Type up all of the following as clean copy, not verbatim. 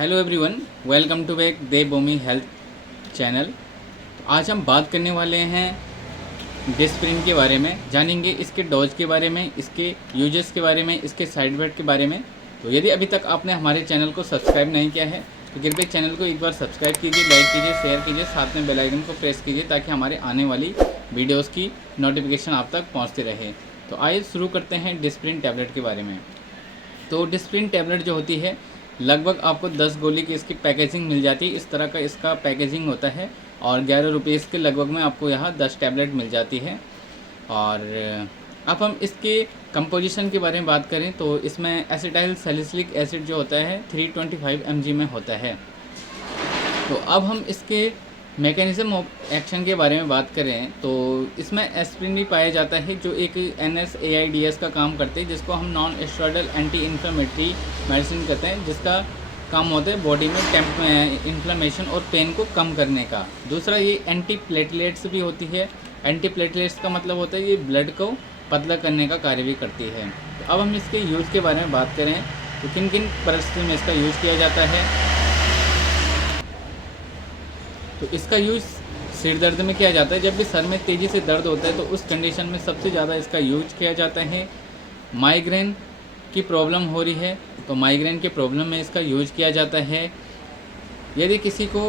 Hello everyone, welcome to back Devbhoomi health channel. आज हम बात करने वाले हैं डिस्प्रिन के बारे में, जानेंगे इसके डोज के बारे में, इसके यूजेस के बारे में, इसके साइड इफेक्ट के बारे में। तो यदि अभी तक आपने हमारे चैनल को सब्सक्राइब नहीं किया है तो कृपया चैनल को एक बार सब्सक्राइब कीजिए, लाइक कीजिए, शेयर कीजिए, साथ में बेल आइकन को प्रेस कीजिए ताकि हमारे आने वाली वीडियोस की नोटिफिकेशन आप तक पहुंचती रहे। तो आइए शुरू करते हैं डिस्प्रिन टैबलेट के बारे में। तो डिस्प्रिन टैबलेट जो होती है, लगभग आपको 10 गोली की इसकी पैकेजिंग मिल जाती है। इस तरह का इसका पैकेजिंग होता है और 11 रुपीज़ के लगभग में आपको यहाँ 10 टैबलेट मिल जाती है। और अब हम इसके कंपोजिशन के बारे में बात करें तो इसमें एसिटाइल सैलिसिलिक एसिड जो होता है 325 mg में होता है। तो अब हम इसके मैकेनिज़्म ऑफ एक्शन के बारे में बात करें तो इसमें एस्प्रिन भी पाया जाता है जो एक NSAIDs का काम करते हैं, जिसको हम non steroidal anti inflammatory medicine कहते हैं, जिसका काम होता है बॉडी में इन्फ्लेमेशन और पेन को कम करने का। दूसरा ये एंटी प्लेटलेट्स भी होती है। एंटी प्लेटलेट्स का मतलब होता है ये ब्लड को पतला करने का कार्य भी करती है। तो अब हम इसके यूज़ के बारे में बात करें तो किन किन परिस्थितियों में इसका यूज़ किया जाता है। तो इसका यूज़ सिर दर्द में किया जाता है। जब भी सर में तेज़ी से दर्द होता है तो उस कंडीशन में सबसे ज़्यादा इसका यूज किया जाता है। माइग्रेन की प्रॉब्लम हो रही है तो माइग्रेन के प्रॉब्लम में इसका यूज किया जाता है। यदि किसी को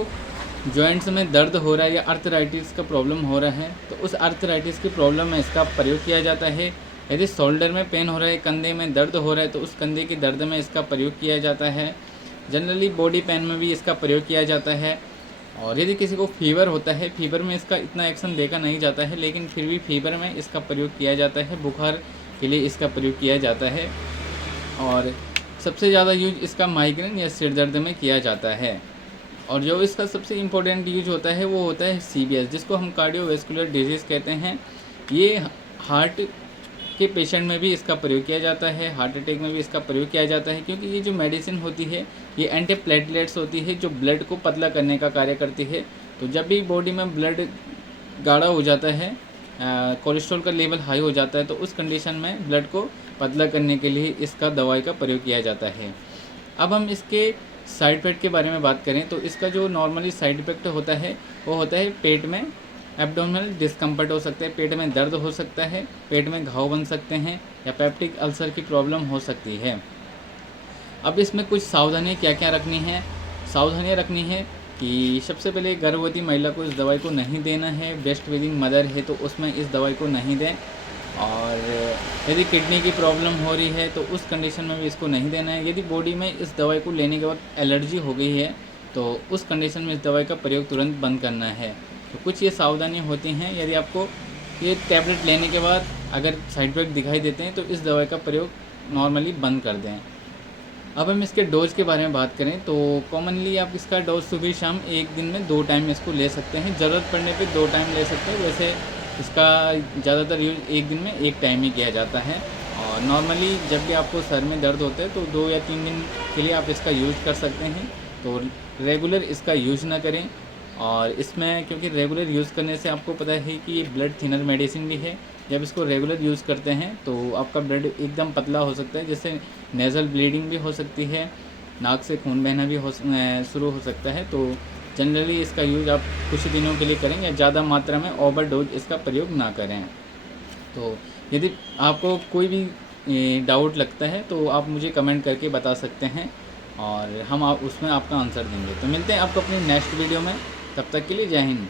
जॉइंट्स में दर्द हो रहा है या अर्थराइटिस का प्रॉब्लम हो रहा है तो उस अर्थराइटिस की प्रॉब्लम में इसका प्रयोग किया जाता है। यदि शोल्डर में पेन हो रहा है, कंधे में दर्द हो रहा है तो उस कंधे के दर्द में इसका प्रयोग किया जाता है। जनरली बॉडी पेन में भी इसका प्रयोग किया जाता है। और यदि किसी को फीवर होता है, फीवर में इसका इतना एक्शन देखा नहीं जाता है, लेकिन फिर भी फीवर में इसका प्रयोग किया जाता है। बुखार के लिए इसका प्रयोग किया जाता है। और सबसे ज़्यादा यूज इसका माइग्रेन या सिर दर्द में किया जाता है। और जो इसका सबसे इम्पोर्टेंट यूज होता है वो होता है CVS, जिसको हम कार्डियोवैस्कुलर डिजीज़ कहते हैं। ये हार्ट के पेशेंट में भी इसका प्रयोग किया जाता है, हार्ट अटैक में भी इसका प्रयोग किया जाता है, क्योंकि ये जो मेडिसिन होती है ये एंटी प्लेटलेट्स होती है जो ब्लड को पतला करने का कार्य करती है। तो जब भी बॉडी में ब्लड गाढ़ा हो जाता है, कोलेस्ट्रॉल का लेवल हाई हो जाता है, तो उस कंडीशन में ब्लड को पतला करने के लिए इसका दवाई का प्रयोग किया जाता है। अब हम इसके साइड इफ़ेक्ट के बारे में बात करें तो इसका जो नॉर्मली साइड इफ़ेक्ट होता है वो होता है पेट में एब्डोमिनल डिस्कम्फर्ट हो सकता है, पेट में दर्द हो सकता है, पेट में घाव बन सकते हैं या पेप्टिक अल्सर की प्रॉब्लम हो सकती है। अब इसमें कुछ सावधानियाँ क्या क्या रखनी है। सावधानियाँ रखनी है कि सबसे पहले गर्भवती महिला को इस दवाई को नहीं देना है। ब्रेस्ट फीडिंग मदर है तो उसमें इस दवाई को नहीं दें। और यदि किडनी की प्रॉब्लम हो रही है तो उस कंडीशन में भी इसको नहीं देना है। यदि बॉडी में इस दवाई को लेने के बाद एलर्जी हो गई है तो उस कंडीशन में इस दवाई का प्रयोग तुरंत बंद करना है। तो कुछ ये सावधानियाँ होती हैं। यदि आपको ये टैबलेट लेने के बाद अगर साइड इफेक्ट दिखाई देते हैं तो इस दवाई का प्रयोग नॉर्मली बंद कर दें। अब हम इसके डोज के बारे में बात करें तो कॉमनली आप इसका डोज सुबह शाम एक दिन में 2 टाइम इसको ले सकते हैं। ज़रूरत पड़ने पे 2 टाइम ले सकते हैं। वैसे इसका ज़्यादातर यूज एक दिन में 1 टाइम ही किया जाता है। और नॉर्मली जब भी आपको सर में दर्द होता है तो 2 या 3 दिन के लिए आप इसका यूज़ कर सकते हैं। तो रेगुलर इसका यूज़ ना करें। और इसमें क्योंकि रेगुलर यूज़ करने से आपको पता है कि ये ब्लड थिनर मेडिसिन भी है। जब इसको रेगुलर यूज़ करते हैं तो आपका ब्लड एकदम पतला हो सकता है, जिससे नेज़ल ब्लीडिंग भी हो सकती है, नाक से खून बहना भी शुरू हो सकता है। तो जनरली इसका यूज़ आप कुछ दिनों के लिए करें या ज़्यादा मात्रा में ओवरडोज इसका प्रयोग ना करें। तो यदि आपको कोई भी डाउट लगता है तो आप मुझे कमेंट करके बता सकते हैं और हम उसमें आपका आंसर देंगे। तो मिलते हैं आपको अपनी नेक्स्ट वीडियो में। तब तक के लिए जय हिंद।